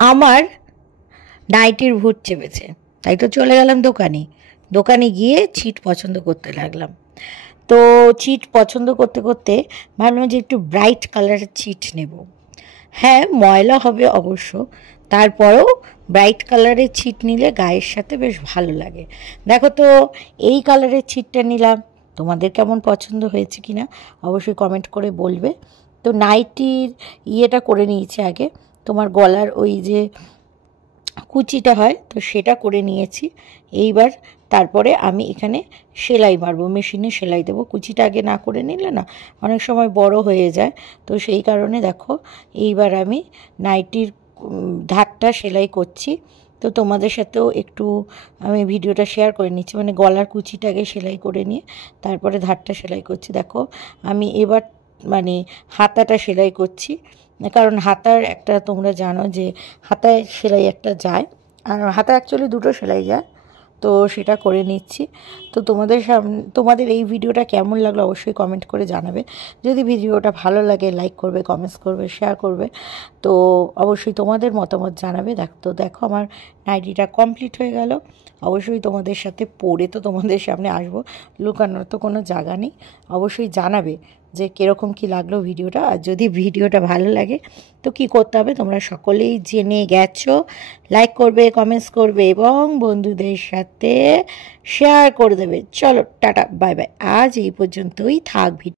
আমার নাইটির ভূত চেপেছে, তাই তো চলে গেলাম দোকানে। দোকানে গিয়ে ছিট পছন্দ করতে লাগলাম। তো ছিট পছন্দ করতে করতে ভাবলাম যে একটু ব্রাইট কালারের ছিট নেব। হ্যাঁ, ময়লা হবে অবশ্য, তারপরেও ব্রাইট কালারের ছিট নিলে গায়ের সাথে বেশ ভালো লাগে। দেখো তো, এই কালারের ছিটটা নিলাম। তোমাদের কেমন পছন্দ হয়েছে কি না অবশ্যই কমেন্ট করে বলবে। তো নাইটির ইয়েটা করে নিয়েছি আগে, তোমার গলার ওই যে কুচিটা হয় তো সেটা করে নিয়েছি। এইবার তারপরে আমি এখানে সেলাই মারবো, মেশিনে সেলাই দেবো। কুচিটা আগে না করে নিলে না অনেক সময় বড় হয়ে যায়, তো সেই কারণে দেখো এইবার আমি নাইটির ধারটা সেলাই করছি। তো তোমাদের সাথেও একটু আমি ভিডিওটা শেয়ার করে নিচ্ছি, মানে গলার কুচিটাকে সেলাই করে নিয়ে তারপরে ধারটা সেলাই করছি। দেখো আমি এবার মানে হাতাটা সেলাই করছি, কারণ হাতার একটা তোমরা জানো যে হাতায় সেলাই একটা যায়, আর হাতা অ্যাকচুয়ালি দুটো সেলাই যায়, তো সেটা করে নিচ্ছি। তো তোমাদের এই ভিডিওটা কেমন লাগলো অবশ্যই কমেন্ট করে জানাবে। যদি ভিডিওটা ভালো লাগে লাইক করবে, কমেন্টস করবে, শেয়ার করবে। তো অবশ্যই তোমাদের মতামত জানাবে। দেখো আমার নাইটিটা কমপ্লিট হয়ে গেল। অবশ্যই তোমাদের সাথে পরে তো তোমাদের সামনে আসবো, লুকানোর তো কোনো জায়গা নেই। অবশ্যই জানাবে যে কীরকম কী লাগলো ভিডিওটা। আর যদি ভিডিওটা ভালো লাগে তো কী করতে হবে তোমরা সকলেই জেনে গেছো, লাইক করবে, কমেন্টস করবে এবং বন্ধুদের সাথে শেয়ার করে দেবে। চলো টাটা, বাই বাই। আজ এই পর্যন্তই থাক ভিডিও।